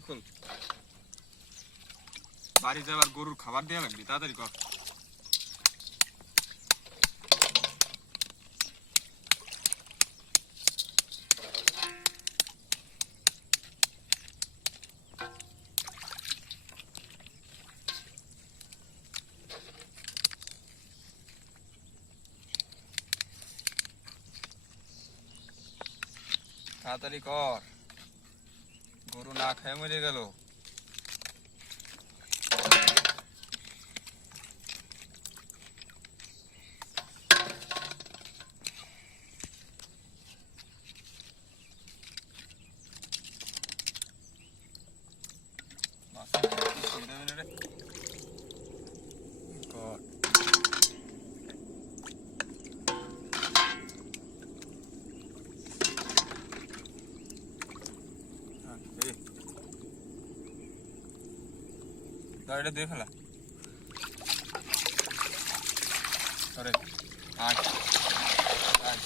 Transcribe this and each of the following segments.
খোল বাড়ি যাবার গরুর খাবার দেওয়া লাগবে তাড়াতাড়ি কর তাড়াতাড়ি কর গরু না খেয়ে মরে গেল এটা দিয়ে ফেলা আরে আয় আয়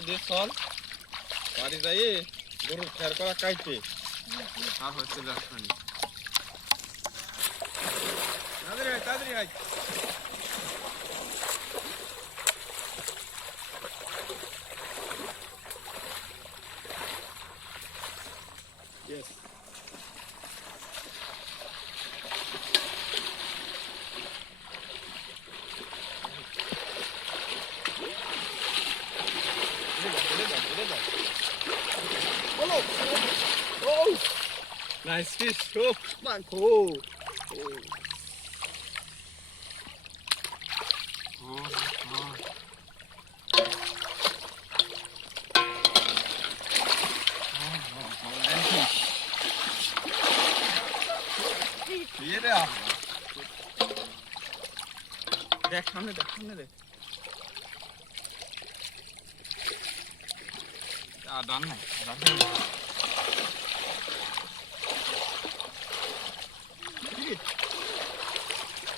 দিয়ে চল বাড়ি যাই গরু খেয়ার করা কাইতে আর হচ্ছে যাচ্ছি তাড়াতাড়ি আয় Yes. Oh, nice fish. Oh, man, cool. দেখ সামনে দেখ ডান নাই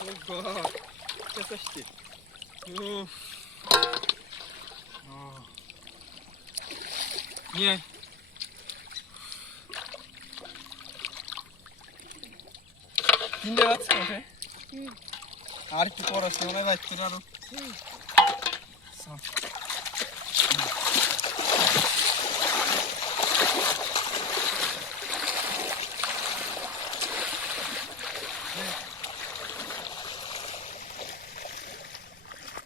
Oh God, das ist richtig. Yeah. কিনতে যাচ্ছে ওকে আর কি পড়াশোনা যাচ্ছে আরো